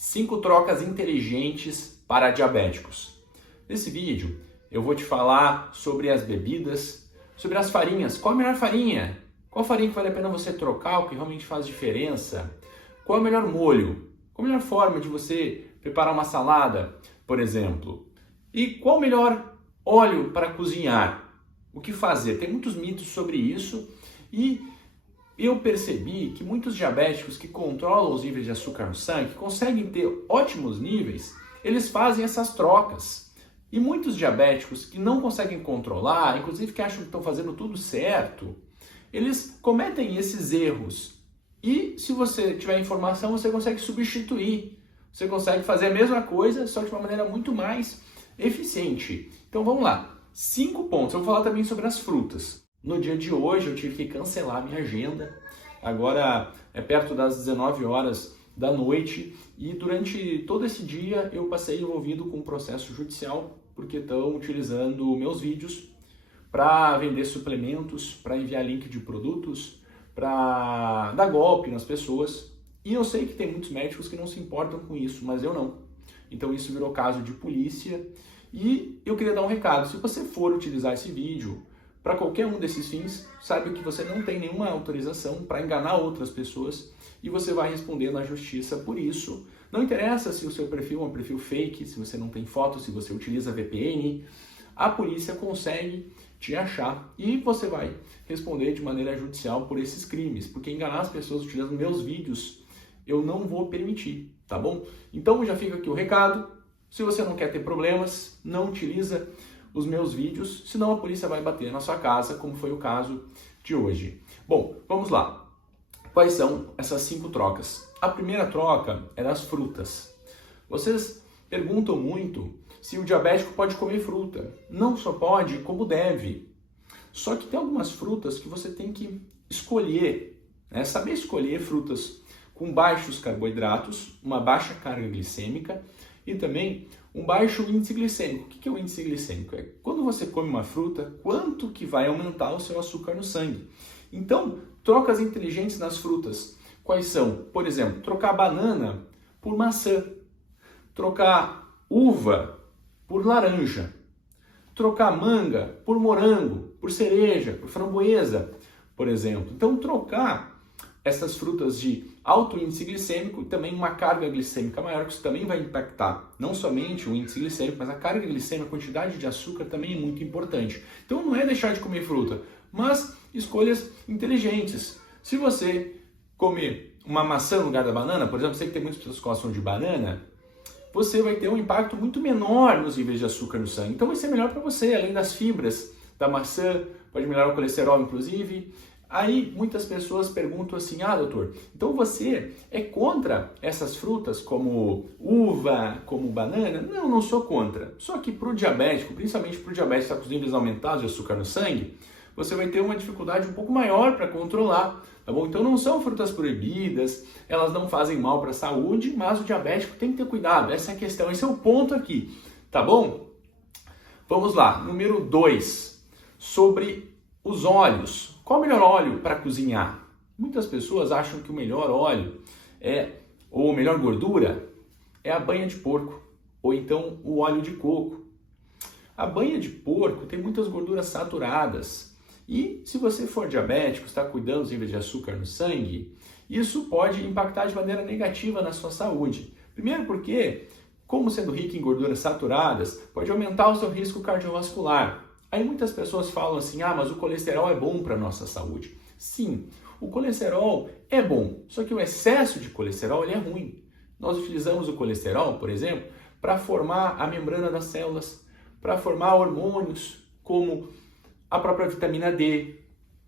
5 trocas inteligentes para diabéticos. Nesse vídeo eu vou te falar sobre as bebidas, sobre as farinhas. Qual a melhor farinha? Qual farinha que vale a pena você trocar, o que realmente faz diferença? Qual é o melhor molho? Qual a melhor forma de você preparar uma salada, por exemplo? E qual o melhor óleo para cozinhar? O que fazer? Tem muitos mitos sobre isso e eu percebi que muitos diabéticos que controlam os níveis de açúcar no sangue, que conseguem ter ótimos níveis, eles fazem essas trocas. E muitos diabéticos que não conseguem controlar, inclusive que acham que estão fazendo tudo certo, eles cometem esses erros. E se você tiver informação, você consegue substituir. Você consegue fazer a mesma coisa, só que de uma maneira muito mais eficiente. Então vamos lá. 5 pontos. Eu vou falar também sobre as frutas. No dia de hoje eu tive que cancelar minha agenda. Agora é perto das 19 horas da noite e durante todo esse dia eu passei envolvido com um processo judicial porque estão utilizando meus vídeos para vender suplementos, para enviar link de produtos, para dar golpe nas pessoas. E eu sei que tem muitos médicos que não se importam com isso, mas eu não. Então isso virou caso de polícia e eu queria dar um recado. Se você for utilizar esse vídeo para qualquer um desses fins, saiba que você não tem nenhuma autorização para enganar outras pessoas e você vai responder na justiça por isso. Não interessa se o seu perfil é um perfil fake, se você não tem foto, se você utiliza VPN, a polícia consegue te achar e você vai responder de maneira judicial por esses crimes, porque enganar as pessoas utilizando meus vídeos eu não vou permitir, tá bom? Então já fica aqui o recado, se você não quer ter problemas, não utiliza os meus vídeos, senão a polícia vai bater na sua casa, como foi o caso de hoje. Bom, vamos lá. Quais são essas 5 trocas? A primeira troca é das frutas. Vocês perguntam muito se o diabético pode comer fruta. Não só pode, como deve. Só que tem algumas frutas que você tem que escolher, né? Saber escolher frutas com baixos carboidratos, uma baixa carga glicêmica e também um baixo índice glicêmico. O que é o índice glicêmico? É quando você come uma fruta, quanto que vai aumentar o seu açúcar no sangue. Então, trocas inteligentes nas frutas. Quais são? Por exemplo, trocar banana por maçã, trocar uva por laranja, trocar manga por morango, por cereja, por framboesa, por exemplo. Então, trocar essas frutas de alto índice glicêmico e também uma carga glicêmica maior, que isso também vai impactar não somente o índice glicêmico, mas a carga glicêmica, a quantidade de açúcar também é muito importante. Então não é deixar de comer fruta, mas escolhas inteligentes. Se você comer uma maçã no lugar da banana, por exemplo, sei que tem muitas pessoas que gostam de banana, você vai ter um impacto muito menor nos níveis de açúcar no sangue. Então vai ser melhor para você, além das fibras da maçã, pode melhorar o colesterol inclusive. Aí muitas pessoas perguntam assim, doutor, então você é contra essas frutas como uva, como banana? Não, não sou contra. Só que para o diabético, principalmente para o diabético que está com os níveis aumentados de açúcar no sangue, você vai ter uma dificuldade um pouco maior para controlar, tá bom? Então não são frutas proibidas, elas não fazem mal para a saúde, mas o diabético tem que ter cuidado, essa é a questão, esse é o ponto aqui, tá bom? Vamos lá, número 2, sobre os óleos. Qual o melhor óleo para cozinhar? Muitas pessoas acham que o melhor óleo ou a melhor gordura é a banha de porco, ou então o óleo de coco. A banha de porco tem muitas gorduras saturadas e se você for diabético, está cuidando dos níveis de açúcar no sangue, isso pode impactar de maneira negativa na sua saúde. Primeiro porque, como sendo rico em gorduras saturadas, pode aumentar o seu risco cardiovascular. Aí muitas pessoas falam assim, mas o colesterol é bom para a nossa saúde. Sim, o colesterol é bom, só que o excesso de colesterol ele é ruim. Nós utilizamos o colesterol, por exemplo, para formar a membrana das células, para formar hormônios como a própria vitamina D,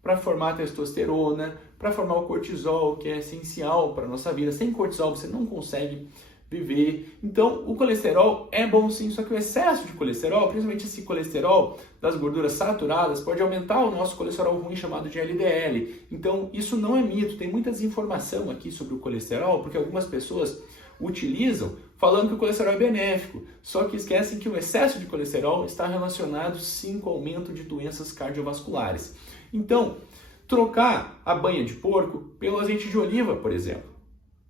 para formar a testosterona, para formar o cortisol, que é essencial para a nossa vida. Sem cortisol você não consegue viver. Então, o colesterol é bom sim, só que o excesso de colesterol, principalmente esse colesterol das gorduras saturadas, pode aumentar o nosso colesterol ruim chamado de LDL. Então, isso não é mito, tem muita desinformação aqui sobre o colesterol, porque algumas pessoas utilizam falando que o colesterol é benéfico, só que esquecem que o excesso de colesterol está relacionado sim com o aumento de doenças cardiovasculares. Então, trocar a banha de porco pelo azeite de oliva, por exemplo.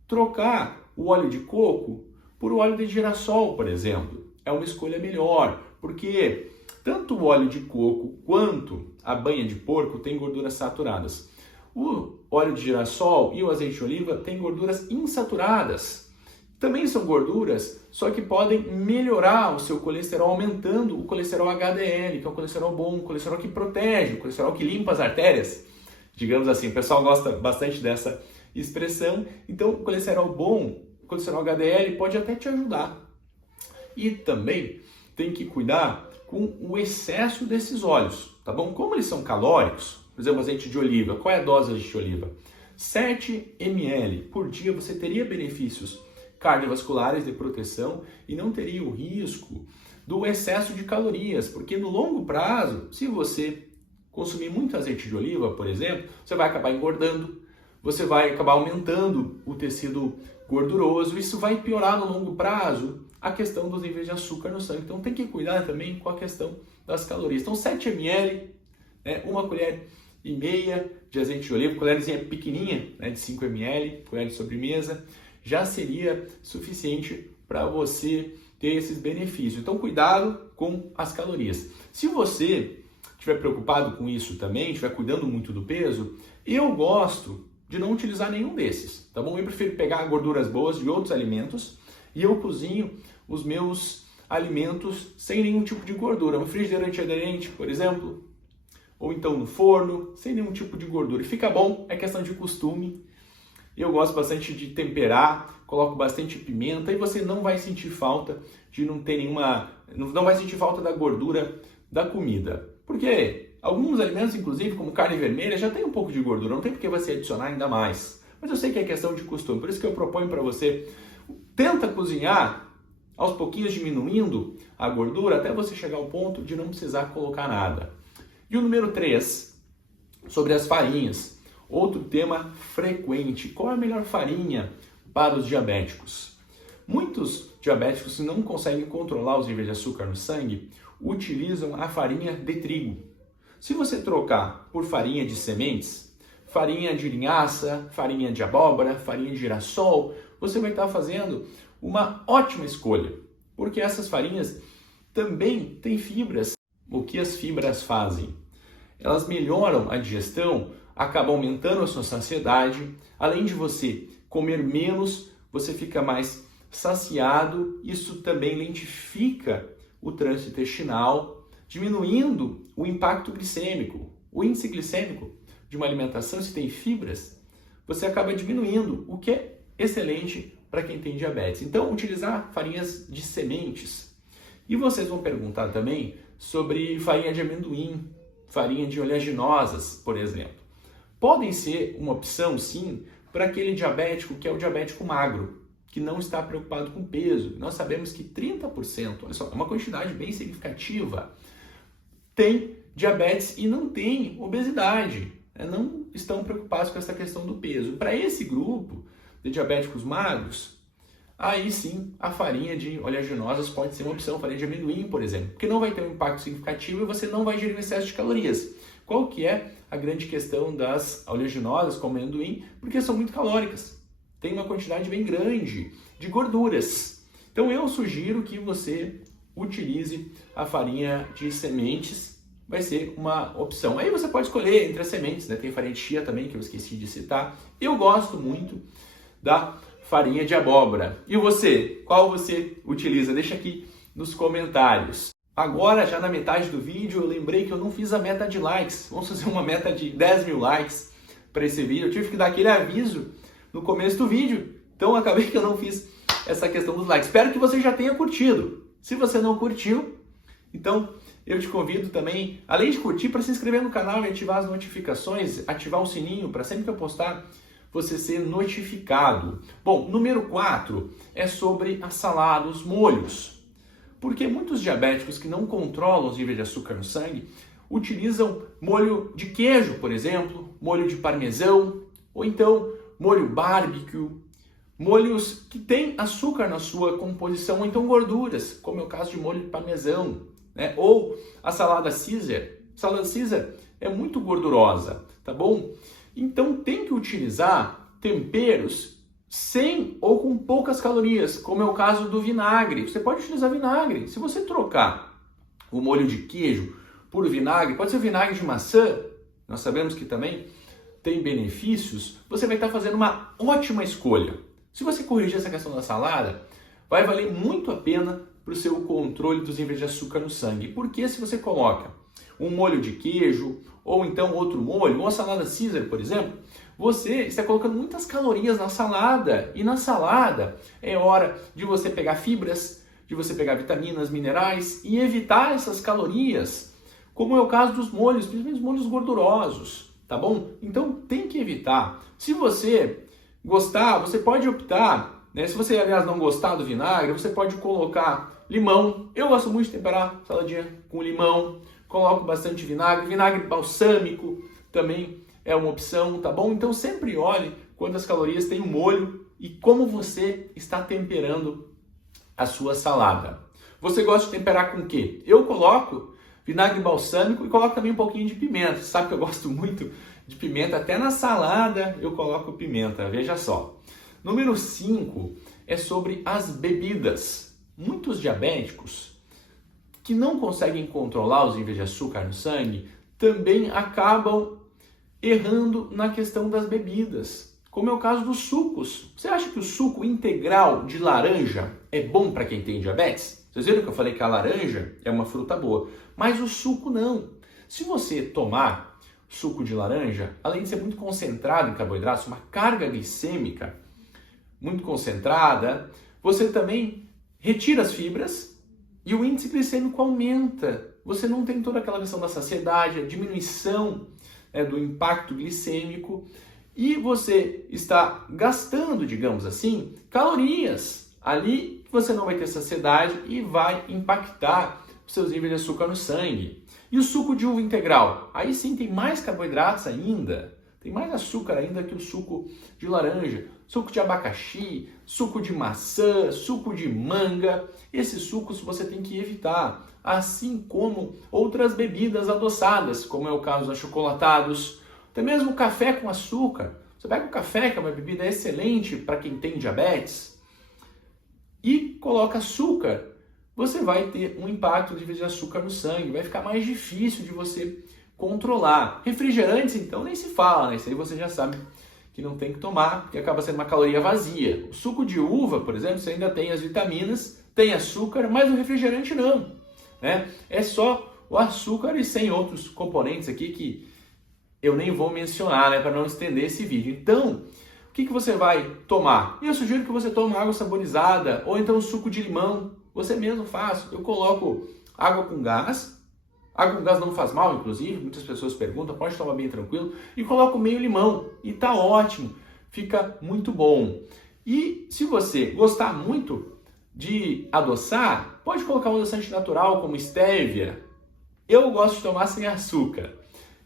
Trocar o óleo de coco por óleo de girassol, por exemplo. É uma escolha melhor, porque tanto o óleo de coco quanto a banha de porco têm gorduras saturadas. O óleo de girassol e o azeite de oliva têm gorduras insaturadas. Também são gorduras, só que podem melhorar o seu colesterol, aumentando o colesterol HDL, que é o colesterol bom, o colesterol que protege, o colesterol que limpa as artérias. Digamos assim, o pessoal gosta bastante dessa expressão. Então, o colesterol bom, o colesterol HDL, pode até te ajudar. E também tem que cuidar com o excesso desses óleos, tá bom? Como eles são calóricos, por exemplo, azeite de oliva, qual é a dose de azeite de oliva? 7 ml por dia você teria benefícios cardiovasculares de proteção e não teria o risco do excesso de calorias, porque no longo prazo, se você consumir muito azeite de oliva, por exemplo, você vai acabar engordando, você vai acabar aumentando o tecido gorduroso, isso vai piorar no longo prazo a questão dos níveis de açúcar no sangue. Então tem que cuidar também com a questão das calorias. Então 7 ml, né, 1,5 colher de azeite de oliva, colherzinha pequenininha, né, de 5 ml, colher de sobremesa, já seria suficiente para você ter esses benefícios. Então cuidado com as calorias. Se você estiver preocupado com isso também, estiver cuidando muito do peso, eu gosto de não utilizar nenhum desses, tá bom? Eu prefiro pegar gorduras boas de outros alimentos e eu cozinho os meus alimentos sem nenhum tipo de gordura. Um frigideira antiaderente, por exemplo, ou então no forno, sem nenhum tipo de gordura. E fica bom, é questão de costume. Eu gosto bastante de temperar, coloco bastante pimenta e você não vai sentir falta de não ter nenhuma... Não vai sentir falta da gordura da comida. Porque alguns alimentos, inclusive, como carne vermelha, já tem um pouco de gordura, não tem por que você adicionar ainda mais. Mas eu sei que é questão de costume, por isso que eu proponho para você, tenta cozinhar aos pouquinhos, diminuindo a gordura, até você chegar ao ponto de não precisar colocar nada. E o número 3, sobre as farinhas. Outro tema frequente, qual é a melhor farinha para os diabéticos? Muitos diabéticos que não conseguem controlar os níveis de açúcar no sangue utilizam a farinha de trigo. Se você trocar por farinha de sementes, farinha de linhaça, farinha de abóbora, farinha de girassol, você vai estar fazendo uma ótima escolha, porque essas farinhas também têm fibras. O que as fibras fazem? Elas melhoram a digestão, acabam aumentando a sua saciedade, além de você comer menos, você fica mais saciado, isso também lentifica o trânsito intestinal, diminuindo o impacto glicêmico. O índice glicêmico de uma alimentação, se tem fibras, você acaba diminuindo, o que é excelente para quem tem diabetes. Então, utilizar farinhas de sementes. E vocês vão perguntar também sobre farinha de amendoim, farinha de oleaginosas, por exemplo. Podem ser uma opção, sim, para aquele diabético que é o diabético magro, que não está preocupado com peso. Nós sabemos que 30%, olha só, é uma quantidade bem significativa, tem diabetes e não tem obesidade, né? Não estão preocupados com essa questão do peso. Para esse grupo de diabéticos magros, aí sim a farinha de oleaginosas pode ser uma opção, farinha de amendoim, por exemplo, porque não vai ter um impacto significativo e você não vai gerir um excesso de calorias. Qual que é a grande questão das oleaginosas, como amendoim? Porque são muito calóricas. Tem uma quantidade bem grande de gorduras. Então eu sugiro que você utilize a farinha de sementes, vai ser uma opção. Aí você pode escolher entre as sementes, né? Tem farinha de chia também, que eu esqueci de citar. Eu gosto muito da farinha de abóbora. E você? Qual você utiliza? Deixa aqui nos comentários. Agora, já na metade do vídeo, eu lembrei que eu não fiz a meta de likes. Vamos fazer uma meta de 10 mil likes para esse vídeo. Eu tive que dar aquele aviso no começo do vídeo. Então, acabei que eu não fiz essa questão dos likes. Espero que você já tenha curtido. Se você não curtiu, então eu te convido também, além de curtir, para se inscrever no canal e ativar as notificações, ativar o sininho para sempre que eu postar, você ser notificado. Bom, número 4 é sobre a salada, os molhos. Porque muitos diabéticos que não controlam os níveis de açúcar no sangue utilizam molho de queijo, por exemplo, molho de parmesão, ou então molho barbecue, molhos que têm açúcar na sua composição, ou então gorduras, como é o caso de molho de parmesão, né? Ou a salada Caesar. Salada Caesar é muito gordurosa, tá bom? Então tem que utilizar temperos sem ou com poucas calorias, como é o caso do vinagre. Você pode utilizar vinagre. Se você trocar o molho de queijo por vinagre, pode ser vinagre de maçã, nós sabemos que também tem benefícios, você vai estar fazendo uma ótima escolha. Se você corrigir essa questão da salada, vai valer muito a pena para o seu controle dos níveis de açúcar no sangue. Porque se você coloca um molho de queijo, ou então outro molho, uma salada Caesar, por exemplo, você está colocando muitas calorias na salada. E na salada é hora de você pegar fibras, de você pegar vitaminas, minerais e evitar essas calorias, como é o caso dos molhos, principalmente os molhos gordurosos, tá bom? Então tem que evitar. Se você gostar, você pode optar, né? Se você, aliás, não gostar do vinagre, você pode colocar limão. Eu gosto muito de temperar saladinha com limão. Coloco bastante vinagre. Vinagre balsâmico também é uma opção, tá bom? Então sempre olhe quantas calorias tem o molho e como você está temperando a sua salada. Você gosta de temperar com o quê? Eu coloco vinagre balsâmico e coloco também um pouquinho de pimenta. Você sabe que eu gosto muito de pimenta, até na salada eu coloco pimenta, veja só. Número 5 é sobre as bebidas. Muitos diabéticos que não conseguem controlar os níveis de açúcar no sangue também acabam errando na questão das bebidas, como é o caso dos sucos. Você acha que o suco integral de laranja é bom para quem tem diabetes? Vocês viram que eu falei que a laranja é uma fruta boa, mas o suco não. Se você tomar suco de laranja, além de ser muito concentrado em carboidratos, uma carga glicêmica muito concentrada, você também retira as fibras e o índice glicêmico aumenta. Você não tem toda aquela questão da saciedade, a diminuição do impacto glicêmico, e você está gastando, digamos assim, calorias ali que você não vai ter saciedade e vai impactar os seus níveis de açúcar no sangue. E o suco de uva integral? Aí sim tem mais carboidratos ainda, tem mais açúcar ainda que o suco de laranja, suco de abacaxi, suco de maçã, suco de manga. Esses sucos você tem que evitar, assim como outras bebidas adoçadas, como é o caso dos achocolatados, até mesmo café com açúcar. Você pega o café, que é uma bebida excelente para quem tem diabetes, e coloca açúcar, você vai ter um impacto de açúcar no sangue, vai ficar mais difícil de você controlar. Refrigerantes, então, nem se fala, né? Isso aí você já sabe que não tem que tomar, porque acaba sendo uma caloria vazia. O suco de uva, por exemplo, você ainda tem as vitaminas, tem açúcar, mas o refrigerante não, né? É só o açúcar e sem outros componentes aqui que eu nem vou mencionar, né, para não estender esse vídeo. Então, o que você vai tomar? Eu sugiro que você tome água saborizada ou então suco de limão. Você mesmo faz. Eu coloco água com gás. Água com gás não faz mal, inclusive. Muitas pessoas perguntam, pode tomar bem tranquilo. E coloco meio limão. E tá ótimo. Fica muito bom. E se você gostar muito de adoçar, pode colocar um adoçante natural como stevia. Eu gosto de tomar sem açúcar.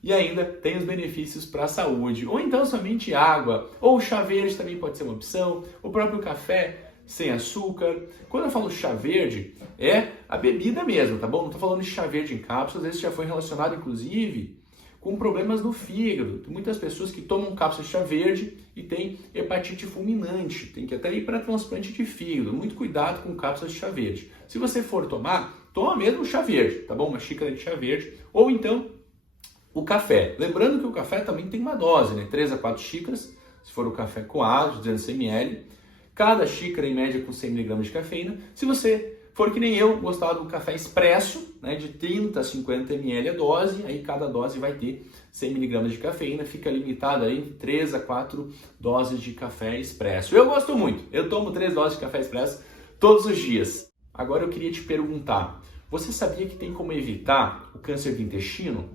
E ainda tem os benefícios para a saúde. Ou então somente água. Ou chá verde também pode ser uma opção. O próprio café sem açúcar. Quando eu falo chá verde, é a bebida mesmo, tá bom? Não estou falando de chá verde em cápsulas. Esse já foi relacionado, inclusive, com problemas no fígado. Tem muitas pessoas que tomam cápsulas de chá verde e tem hepatite fulminante. Tem que até ir para transplante de fígado. Muito cuidado com cápsulas de chá verde. Se você for tomar, toma mesmo chá verde, tá bom? Uma xícara de chá verde. Ou então o café. Lembrando que o café também tem uma dose, né? 3 a 4 xícaras, se for o café coado, 200 ml. Cada xícara, em média, com 100 mg de cafeína. Se você for que nem eu, gostar do café expresso, né, de 30 a 50 ml a dose, aí cada dose vai ter 100 mg de cafeína, fica limitada aí em 3 a 4 doses de café expresso. Eu gosto muito, eu tomo 3 doses de café expresso todos os dias. Agora eu queria te perguntar, você sabia que tem como evitar o câncer do intestino?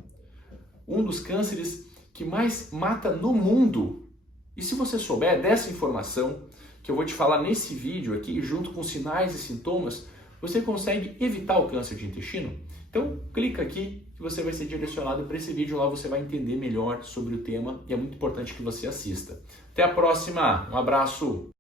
Um dos cânceres que mais mata no mundo. E se você souber dessa informação que eu vou te falar nesse vídeo aqui, junto com sinais e sintomas, você consegue evitar o câncer de intestino? Então, clica aqui que você vai ser direcionado para esse vídeo. Lá você vai entender melhor sobre o tema e é muito importante que você assista. Até a próxima. Um abraço.